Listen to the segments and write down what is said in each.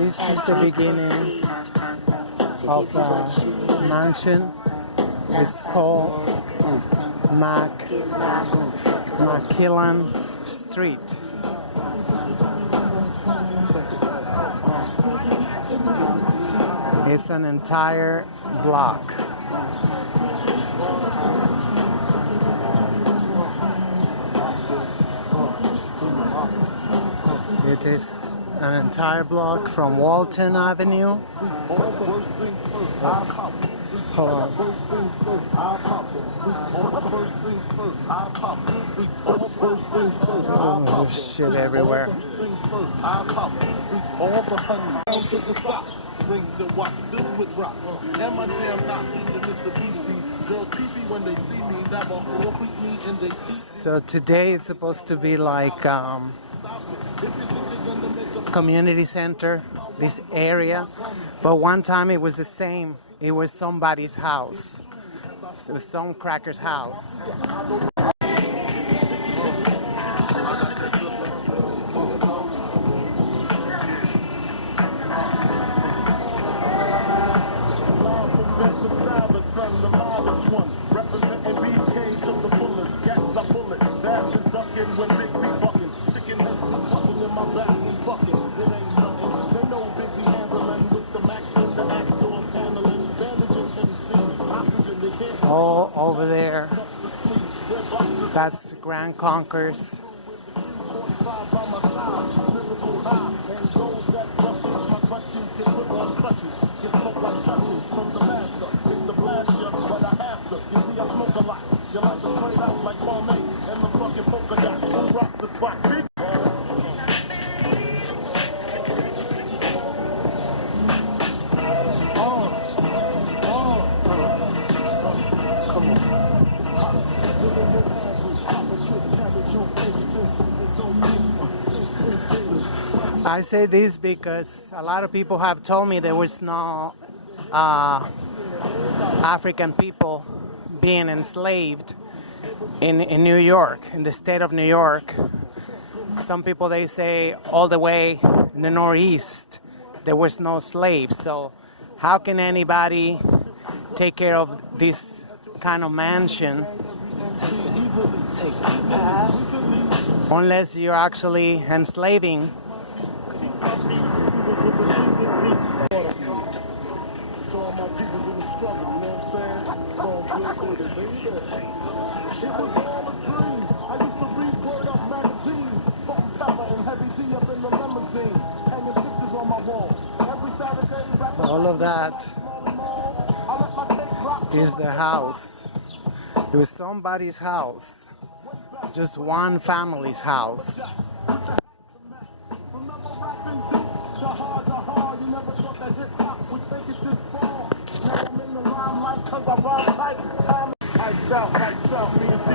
This is the beginning of the mansion. It's called McKillen Street. It's an entire block. It is an entire block from Walton Avenue. Oops. Hold on. Oh, there's shit everywhere. So today it's supposed to be like community center, this area, but one time it was the same. It was somebody's house. It was some cracker's house. All over there, that's Grand Concourse. I say this because a lot of people have told me there was no African people being enslaved in New York, in the state of New York. Some people, they say all the way in the Northeast there was no slaves. So how can anybody take care of this kind of mansion unless you're actually enslaving? All of that is the house. It was somebody's house, just one family's house.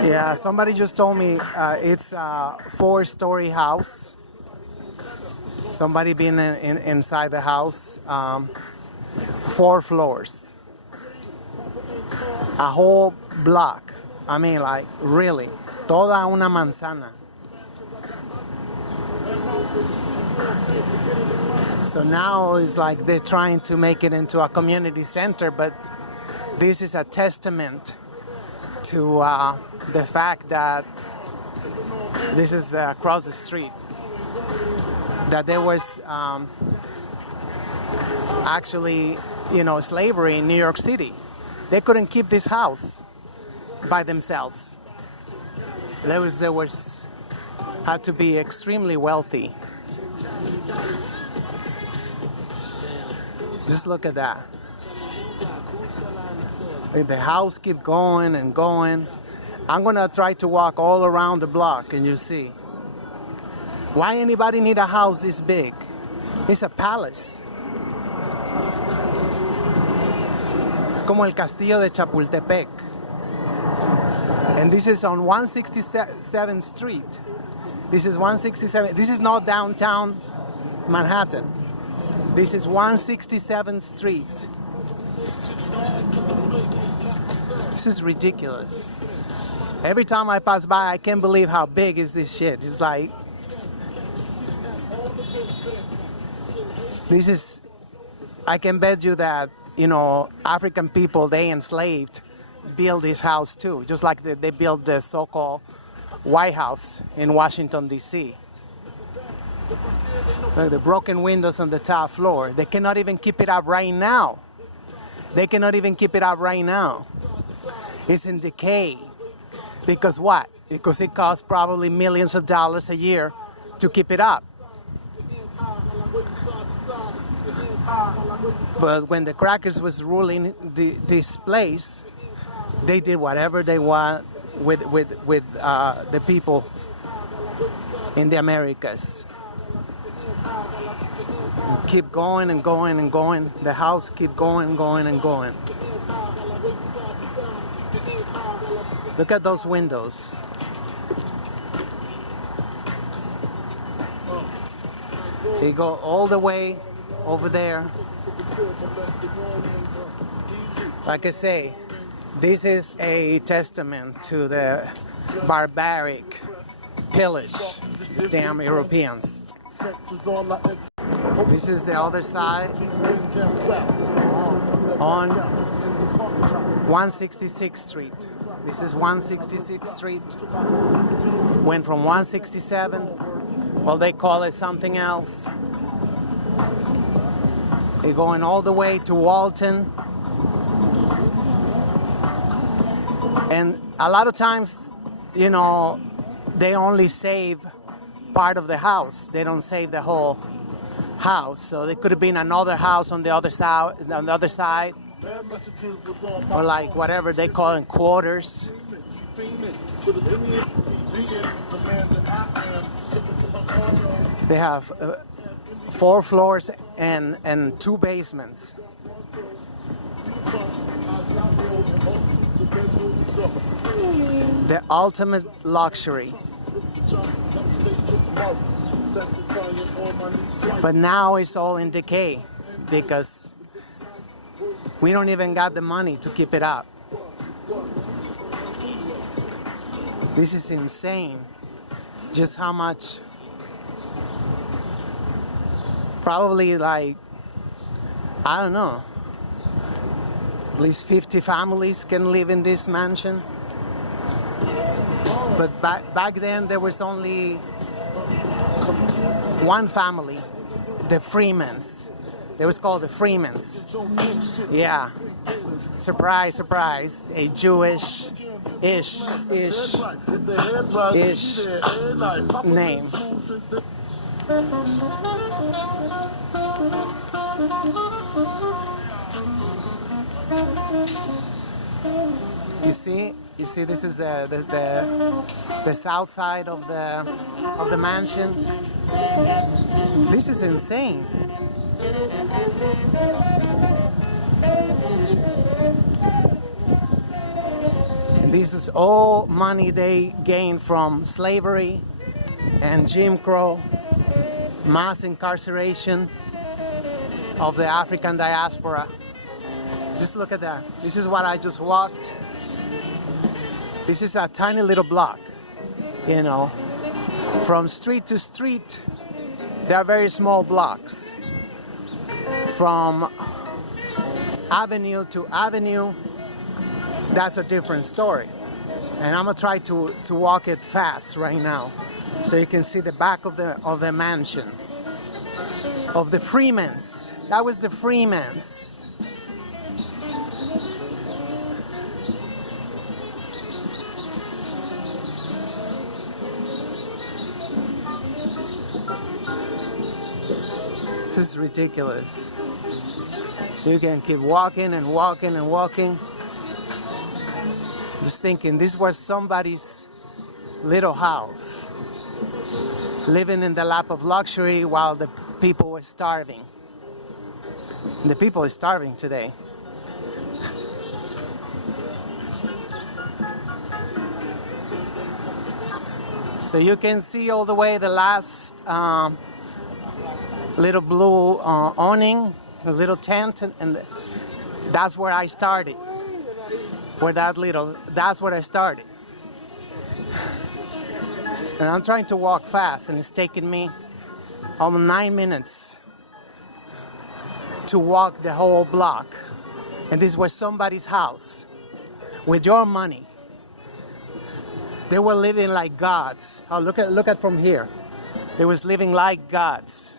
Yeah, somebody just told me it's a 4-story house. Somebody been inside the house, 4 floors, a whole block. I mean, like, really, toda una manzana. So now it's like they're trying to make it into a community center, but this is a testament to the fact that this is across the street, that there was actually, slavery in New York City. They couldn't keep this house by themselves. There was had to be extremely wealthy. Just look at that. The house keep going and going. I'm gonna try to walk all around the block and you see. Why anybody need a house this big? It's a palace. Es como el castillo de Chapultepec. And this is on 167th Street. This is 167. This is not downtown Manhattan. This is 167th Street. This is ridiculous. Every time I pass by, I can't believe how big is this shit. It's like, This is, I can bet you that, African people, they enslaved, built this house too, just like they built the so-called White House in Washington, D.C. The broken windows on the top floor. They cannot even keep it up right now. They cannot even keep it up right now. It's in decay. Because what? Because it costs probably millions of dollars a year to keep it up. But when the crackers was ruling this place, they did whatever they want with the people in the Americas. Keep going and going and going. The house keep going and going and going. Look at those windows. They go all the way over there. Like I say, this is a testament to the barbaric pillage, damn Europeans. This is the other side on 166th Street. This is 166th Street. Went from 167, well, they call it something else. They're going all the way to Walton. And a lot of times, they only save part of the house. They don't save the whole house. So there could have been another house on the other side, or like whatever they call it, quarters. They have 4 floors and 2 basements. The ultimate luxury. But now it's all in decay because we don't even got the money to keep it up. This is insane. Just how much, probably like, I don't know, at least 50 families can live in this mansion. But back then there was only one family, the Freemans. It was called the Freemans. Yeah. Surprise, surprise. A Jewish-ish name. You see, this is the south side of the mansion. This is insane. And this is all money they gained from slavery and Jim Crow, mass incarceration of the African diaspora. Just look at that. This is what I just walked. This is a tiny little block, From street to street, there are very small blocks. From avenue to avenue, that's a different story. And I'm gonna try to walk it fast right now, so you can see the back of the mansion of the Freemans. That was the Freemans. This is ridiculous. You can keep walking and walking and walking. Just thinking, this was somebody's little house, living in the lap of luxury while the people were starving. And the people are starving today. So you can see all the way the last little blue awning, a little tent, and that's where I started. That's where I started. And I'm trying to walk fast, and it's taking me almost 9 minutes to walk the whole block. And this was somebody's house with your money. They were living like gods. Oh, look at from here. They was living like gods.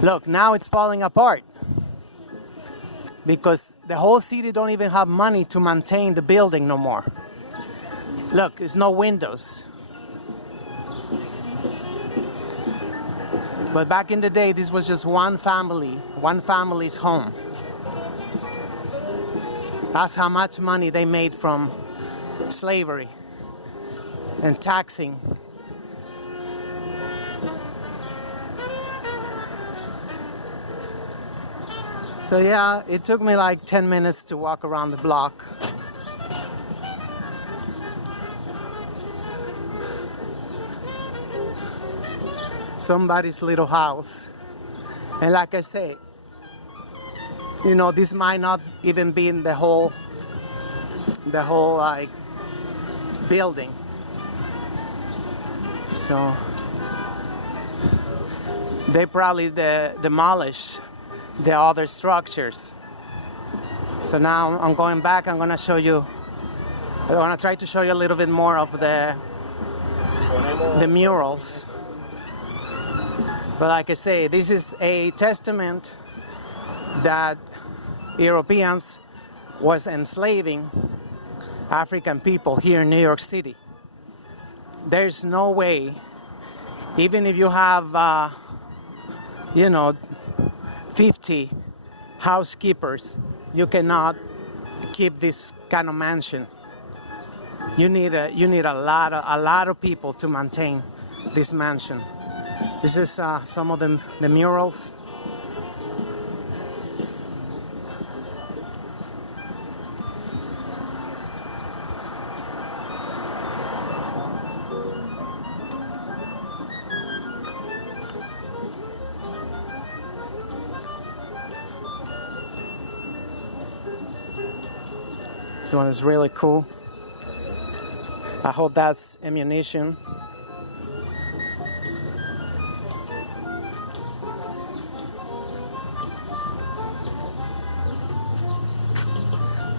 Look, now it's falling apart because the whole city don't even have money to maintain the building no more. Look, there's no windows. But back in the day, this was just one family's home. That's how much money they made from slavery and taxing. So yeah, it took me like 10 minutes to walk around the block. Somebody's little house. And like I say, you know, this might not even be in the whole like building. So they probably demolished the other structures. So now I'm going back. I'm gonna try to show you a little bit more of the murals. But like I say, this is a testament that Europeans was enslaving African people here in New York City. There's no way, even if you have, 50 housekeepers, you cannot keep this kind of mansion. You need a lot of people to maintain this mansion. This is some of the murals. This one is really cool. I hope that's ammunition.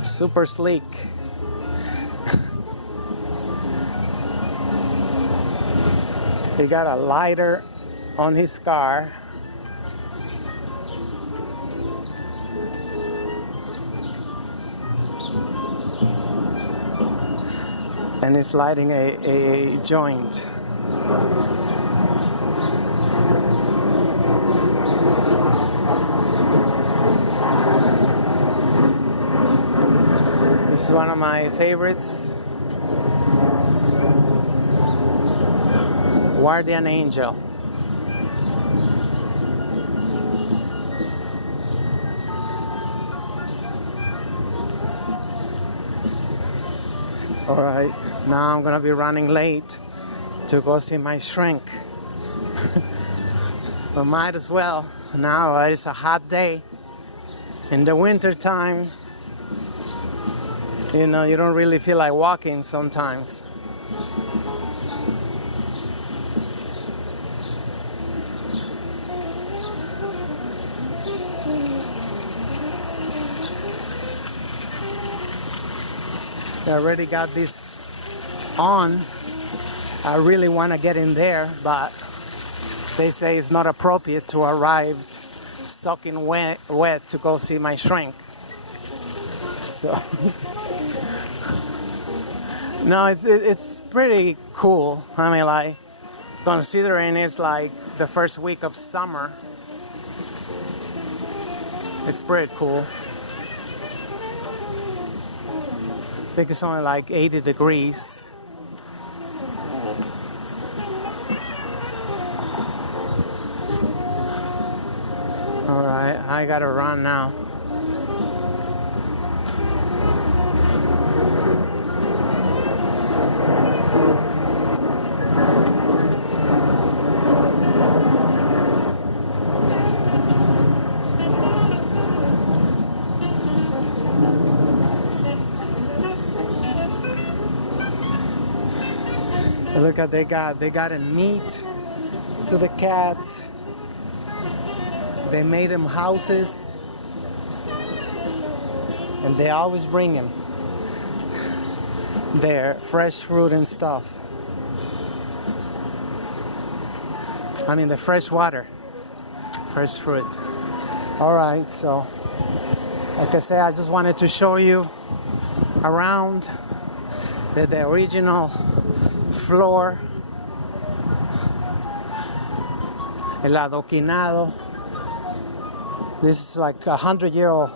Super sleek. He got a lighter on his car. And he's lighting a joint. This is one of my favorites. Guardian Angel. All right, now I'm gonna be running late to go see my shrink. But might as well. Now it's a hot day. In the winter time, you know, you don't really feel like walking sometimes. I already got this on. I really want to get in there, but they say it's not appropriate to arrive soaking wet to go see my shrink. So no, it's pretty cool. I mean, like, considering it's like the first week of summer, it's pretty cool. I think it's only like 80 degrees. All right, I gotta run now. Look at they got a meat to the cats. They made them houses, and they always bring them their fresh fruit and stuff. I mean the fresh water, fresh fruit. All right, so like I said, I just wanted to show you around the original floor, el adoquinado. This is like 100-year-old